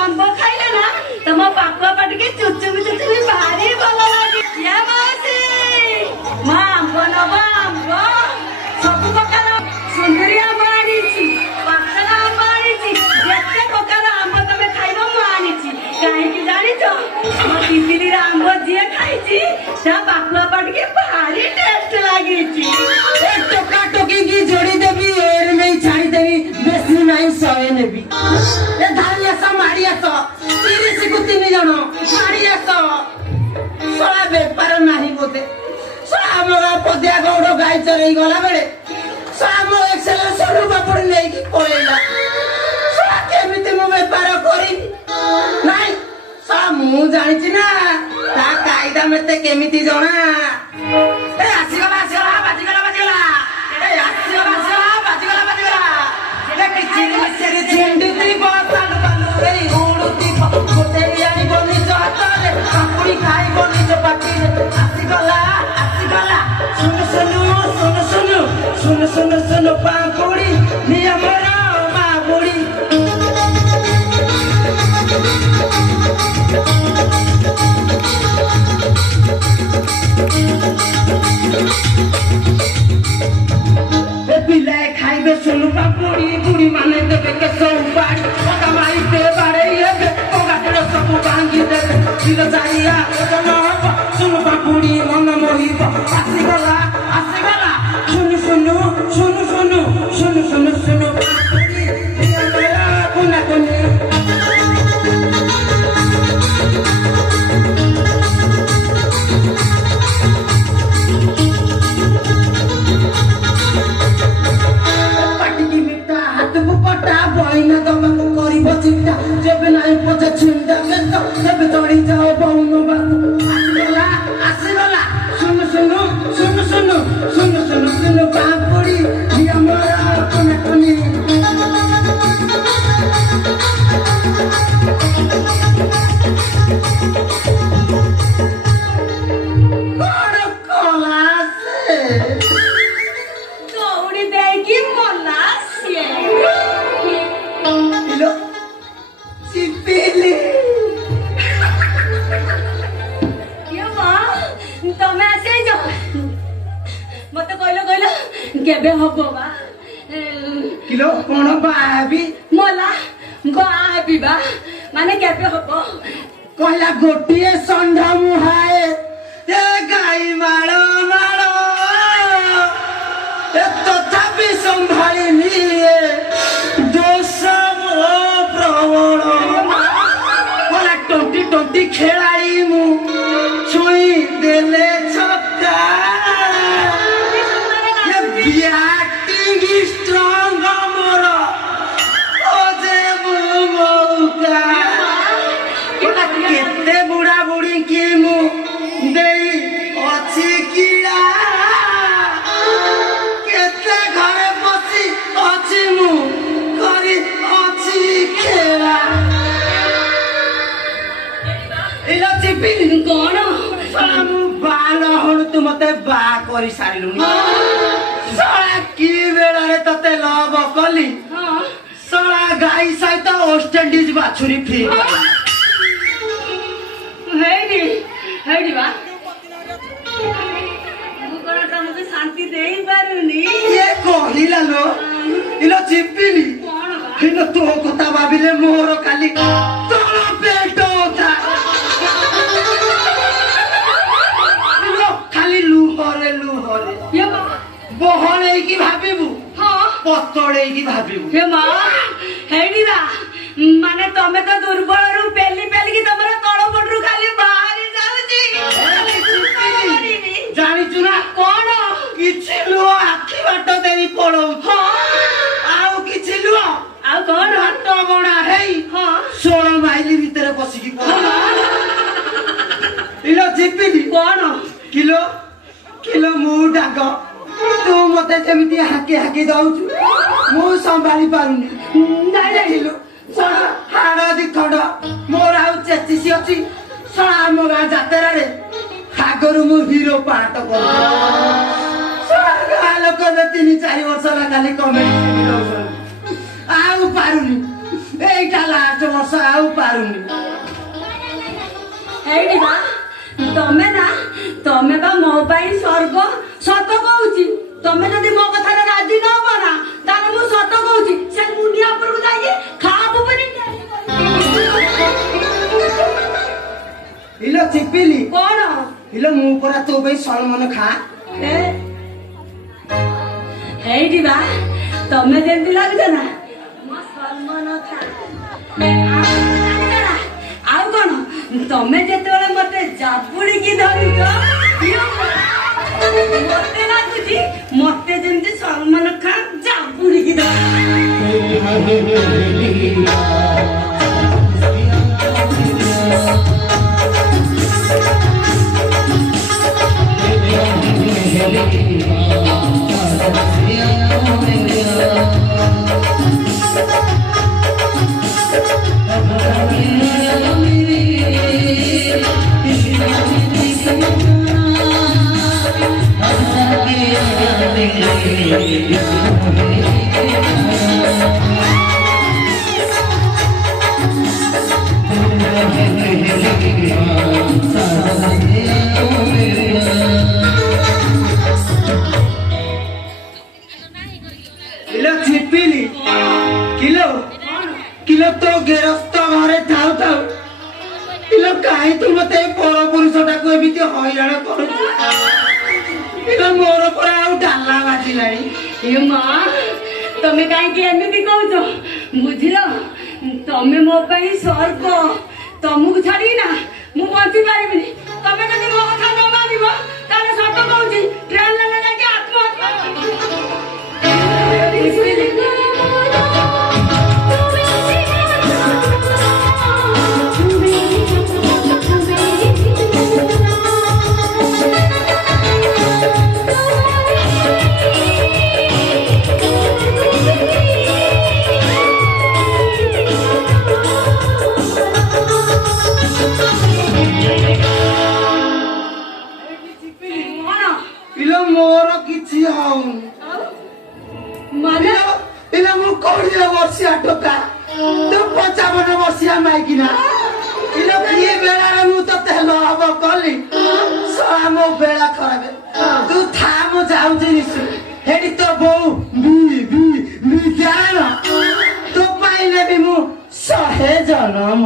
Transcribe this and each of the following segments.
आंब खाइले ना तम पाकुआ पाटिके चुचुमी चुचुमी भारी भल लागे ये मासी मां आंब नबा आंब सब प्रकार सुंदरी आंब आनीची पातला आंब आनीची जेते प्रकार आंब तमे खाइबो मु आनीची काहे कि जानि छ म तितिली आंब जे खाइची ता पाकुआ पाटिके भारी टेस्ट लागीची ए टोका टोकी की जोड़ी देबी एर में छाड़ी देबी बेसी नहीं सहे नेबी ए धारिया सा मारिया तो 30 को 3 जण मारिया तो सळा बेपार नाही बोते सळा मोरा पदिया गौड़ गाय चरई गला बेले सळा मो एक्सेल सरू बापड़ ले की पळेला सळा केमिति मो बेपार करी नाही सळा मु जानि छी ना ता कायदा मते केमिति जणा ए आसीगला बाजीगला ए आसीगला बाजीगला ए किचिनी सेरे झेंडुती बसाल बालू रे उडुती गोटे यानी बोली जातले काकुड़ी खाई बोली जो पाटी आसीगला सुन पाकुड़ी नियमरा मागुड़ी पिलाए खाइबे सुनु पाकुड़ी बुढ़ी माने देबे के सौपाड़ी ओका माई ते बारे येबे ओका तेरे सब भांगी देबे दिल जाइया ओका हब सुनु पाकुड़ी मन मोहिब आसीगला सुनु पाकुड़ी मेरा कुना कुनी सुनु पाकुड़ी हमारा कुना कुनी केबे हबो बा किलो कोन बाबी मोला बाबी बा माने केबे हबो कहला गोटिए संढा मुहाए ए गाई मालो ए तथापि संभाली निए दोसम प्रवण कहला टोटी खेलाई मु छुई देले छक्का Acting strong amora oje mauka kete buda budi ki mu dei achi kira kete ghare basi achi mu kari achi khela ila chipi kono samu bala hon tu mate ba kori sariluni सळा की वेळारे तते love कली सळा गाई सहित West Indies बाछुरी free Heidi बा मुकरा तमके शांति देई पारुनी ये कहिला लो इलो चिपिली कोन बा हिनो तो कथा भाबिले मोर खाली तळ पेट था इलो खाली लुहरे ये बा बहने की भाबिबु हां पतड़े की भाबिबु हे मां हेडी बा माने तमे तो दुर्बल रु पेली की तमरा तळ पडरु खाली बाहरी जाउची जानी छु ଜାଣିଛୁ ନା କଣ କିଛି ଲୁହ ଆଖି ବାଟ ଦେଇ ପଳଉଛି ଆଉ କିଛି ଲୁହ ଆଉ କଣ ହାତ ବଣା ହେଇ ହଁ 16 ମାଇଲି ଭିତରେ ପଶିକି ଇଲୋ ଜିପିଲି କଣ କିଲୋ କିଲୋ ମୁଁ ଡାକ ତୁ ମତେ ଯେମିତି ହାକି ହାକି ଦଉଛୁ ମୁଁ ସମ୍ଭାଳି ପାରୁନି ନାଇଁ ନାଇଁ କିଲୋ ହାଡ଼ ଦି ଖଣ୍ଡ ମୋର ଆଉ 33 ଅଛି ଶଳା ଆମ ଗାଁ ଯାତ୍ରାରେ ଆଗରୁ ମୁଁ ହିରୋ ପାଠ କରୁଥିଲି ଗାଁ ଲୋକ 3-4 ବର୍ଷ ହେଲା ଖାଲି କମେଡି ଦଉଛନ୍ତି ଆଉ ପାରୁନି ଏଇଟା ଲାଷ୍ଟ ବର୍ଷ ଆଉ ପାରୁନି ଏଇଠି ବା ତମେ ବା ମୋ ପାଇଁ ସ୍ୱର୍ଗ ସତ କହୁଛି ତମେ ଯଦି ମୋ କଥାରେ ରାଜି ନ ହବ ନା ତାହେଲେ ମୁଁ ସତ କହୁଛି ସେ ମୁଣ୍ଡିଆ ଉପରକୁ ଯାଇକି ଖାବୁ ବୋଲି ଇଲୋ ଚିପିଲି କଣ ଇଲୋ ମୁଁ ପରା ତୋ ପାଇଁ ସଲମାନ ଖା ହେଇଟି ବା ତମେ ଯେମିତି ଲାଗୁଛ ନା ମୋ ସଲମାନ ଖାଁ ଆଉ କଣ ତମେ ଯେତେବେଳେ ମତେ ଜାବୁଡିକି ଧରୁଛ ମତେ ଲାଗୁଛି ମତେ ଯେମିତି ସଲମାନ ଖାଁ ଜାବୁଡିକି ଇଲୋ ଚିପିଲି କିଲୋ କିଲୋ ତୋ ଗେରସ୍ତ ଘରେ ଥାଉ ଥାଉ ଇଲୋ କାହିଁ ତୁ ମତେ ଏ ପର ପୁରୁଷଟାକୁ ଏମିତି ହଇରାଣ କରୁଛୁ ଇଲୋ ମୋର ପରା ଆଉ ଡାଲା ବାଜିଲାଣି ଏ ମା ତମେ କାହିଁକି ଏମିତି କହୁଛ ବୁଝିଲ ତମେ ମୋ ପାଇଁ ସ୍ୱର୍ଗ ତମକୁ ଛାଡିକି ନା ମୁଁ ବଞ୍ଚି ପାରିବିନି ତମେ ଯଦି ମୋ କଥା ନ ମାନିବ ତାହେଲେ ସତ କହୁଛି ଟ୍ରେନରେ ଯାଇକି ଆତ୍ମହତ୍ୟା ଇଲୋ ମୋର କିଛି ହଉନି ମାନେ ଇଲୋ ମୁଁ 20 ବର୍ଷିଆ ଟୋକା ତୁ 55 ବର୍ଷିଆ ମାଇକିନା ଇଲୋ କିଏ ବେଳାରେ ମୁଁ ତତେ ହବ କଲି ଶଳା ମୋ ବେଳା ଖରାପ ତୁ ଥା ମୁଁ ଯାଉଛି ନିଶ୍ଚୟ ହେଠି ତୋ ବୋଉ ବିଜ୍ଞାନ ତୋ ପାଇଁ ନେବି ମୁଁ 100 ଜନମ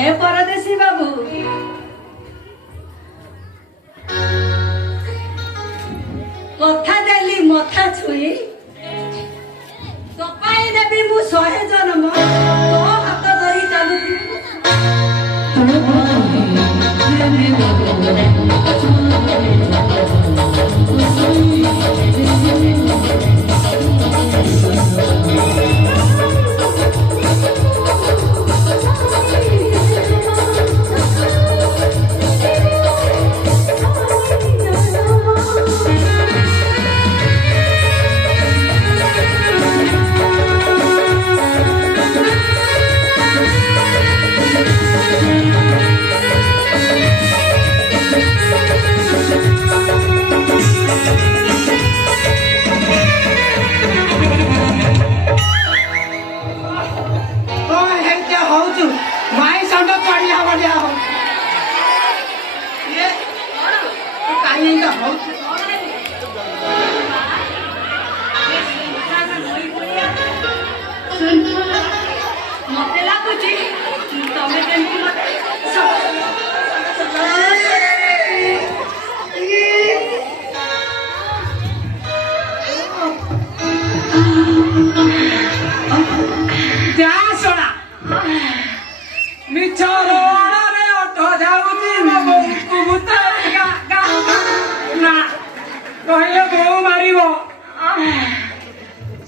ଏ ପରଦେଶୀ ବାବୁ କଥା ଦେଲି ମଥା ଛୁଇଁ ତୋ ପାଇଁ ଦେବି ମୁଁ 100 ଜନମ ତୋ ହାତ ଧରି ଚାଲୁଥିବି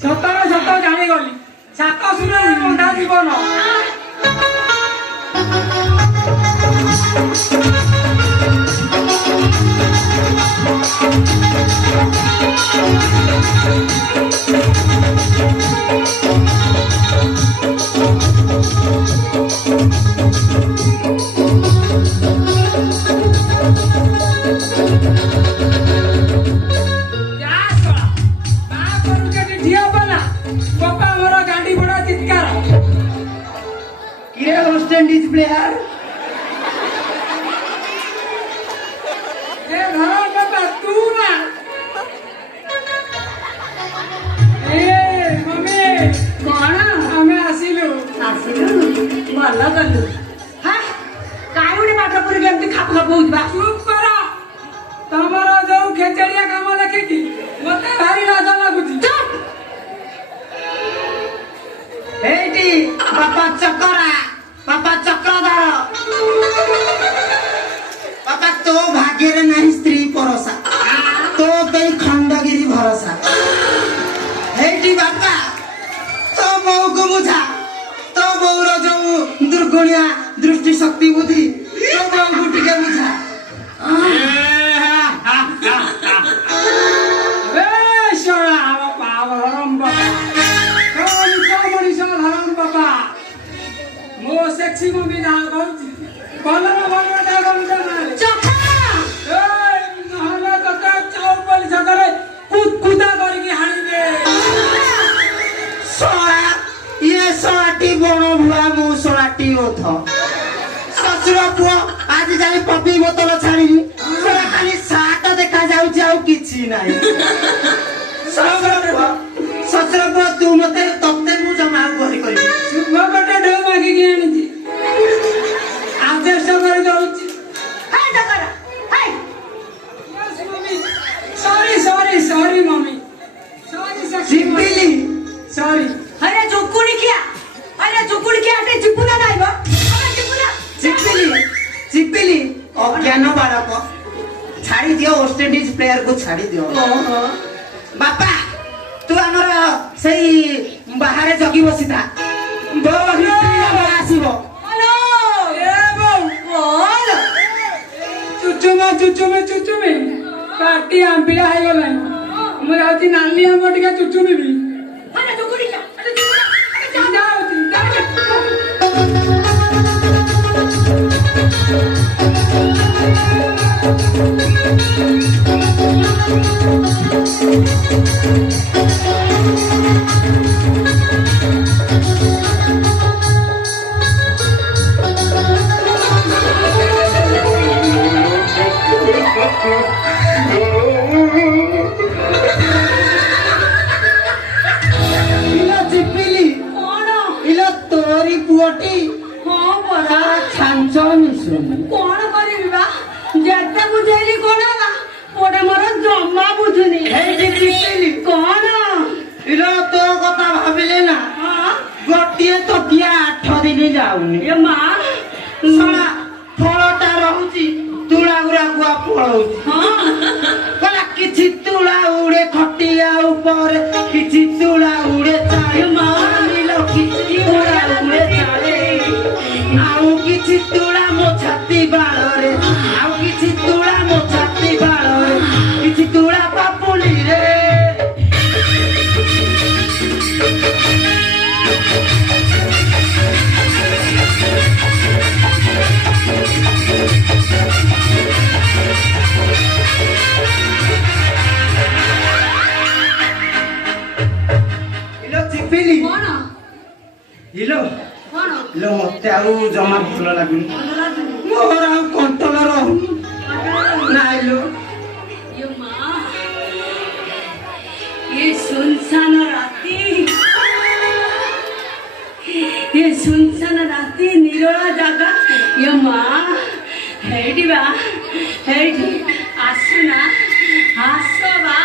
ସତରେ ସତ ଜାଣିଗଲି ସାତ ସୁରରେ ବନ୍ଧା ଜୀବନ। କିଏ ୱେଷ୍ଟଇଣ୍ଡିଜ ପ୍ଲେୟାର? ତୁ ନା ମମି କଣ ଆମେ ଆସିଲୁ। ଆସିଲୁ ଭଲ କଲୁ। କାହିଁ ଗୋଟେ ପାଠ ପଢିକି ଏମିତି ଖାପ ଖାପ ହଉଥିବା? ଚୁପ୍ କର। ତମର ଯୋଉ ଖେଚେଡିଆ କାମ ଦେଖିକି ମତେ ଭାରି ଲାଜ ଲାଗୁଛି। ଏଇଠି ବାପା ଚକରା, ବାପା ଚକ୍ରଧର, ବାପା ତୋ ଭାଗ୍ୟରେ ନାହିଁ ସ୍ତ୍ରୀ ପରସା, ତୋ ପାଇଁ ଖଣ୍ଡଗିରି ଭରସା। ଏଇଠି ବାପା ତୋ ବୋଉକୁ ବୁଝା, ତୋ ବୋଉର ଯୋଉ ଦୁର୍ଗୁଣିଆ ଦୃଷ୍ଟି ଶକ୍ତି ବୁଦ୍ଧି ତୋ ବୋଉକୁ ଟିକେ ବୁଝା। ମୋ ସେକ୍ସି ମମି ଯାହା କହୁଛି ଭଲ ନହେଲେ ତତେ ଚୌପଲି ଛକରେ କୁଦା କରିକି ହାଣିବେ। ଶଳା ଇଏ ଶଳାଟି ବଣ ଭୁଆ, ମୁଁ ଶଳାଟି ଓଥ। ଶ୍ୱଶୁର ପୁଅ ଆଜି ଯାଇ ପପି ବୋତଲ ଛାଡ଼ିନି, ଶଳା ଖାଲି ସାଟ ଦେଖା ଯାଉଛି ଆଉ କିଛି ନାହିଁ। ଶ୍ୱଶୁର ପୁଅ ତୁ ମତେ ତତେ ମୁଁ ଜମା ଘରେ କରିବି। ଶୁଭ ଗୋଟେ ଢେଉ ମାଗିକି ଆଣିଛି ଆଦେଶ କରି ଦଉଛି। ସରି ମମି ଚିପିଲି ସରି। अरे चुकुड़ी क्या आटे चिपुना नहीं बा ଚିପିଲି ଚିପିଲି ଅଜ୍ଞାନ ବାଳକ, ଛାଡ଼ି ଦିଅ ୱେଷ୍ଟଇଣ୍ଡିଜ ପ୍ଲେୟାର କୁ ଛାଡ଼ି ଦିଅ। ବାପା ତୁ ଆମର ସେଇ ବାହାରେ ଜଗି ବସିଥା, ବୋଉ ଆସିବ। ଚୁଚୁମେ ପାଟି ଆମ୍ବିଳା ହେଇଗଲାଣି। ମୁଁ ଯାଉଛି ନାଲି ଆମ୍ବ ଟିକେ ଚୁଚୁମିବି। अरे चुकुड़ी क्या ଚିପିଲି कौन ଇଲୋ ତୋରି ପୁଅଟି हाँ परा ତାର ଛାଞ୍ଚ ମିଶୁନି। कौन करी बा जेते बुझेली कोण होला पोडे मोर जम्मा बुझुनी ଏଇଠି ଚିପିଲି कौन ଇଲୋ ତୋ କଥା ଭାବିଲେ ନା हाँ ଗୋଟିଏ ତକିଆ 8 ଦିନ ଯାଉନି। ये माँ ଶଳା ଫଳଟା ରହୁଛି, ତୁଳା ଗୁଡାକୁ ପଳଉଛି। हाँ କହିଲା କିଛି ତୁଳା ଉଡେ ଖଟିଆ ଉପରେ, କିଛି ତୁଳା ଉଡେ ଚାଳେ ମାରିଲ, କିଛି ତୁଳା ଉଡେ ଚାଳେ, ଆଉ କିଛି ତୁଳା ମୋ ଛାତି ବାଳରେ, ଆଉ କିଛି ତୁଳା ମୋ ଛାତି ବାଳରେ, କିଛି ତୁଳା ପାପୁଲିରେ। ଚିପିଲି कौन ଇଲୋ कौन ଇଲୋ ମତେ ଆଉ ଜମା ଭଲ ଲାଗୁନି, ମୋର ଆଉ କଣ୍ଟ୍ରୋଲ ରହୁନି। ନାଇଲୋ ये माँ ये सुनसान राती निरोला जागा ये माँ हेडी बा हेडी आसुना आसो बा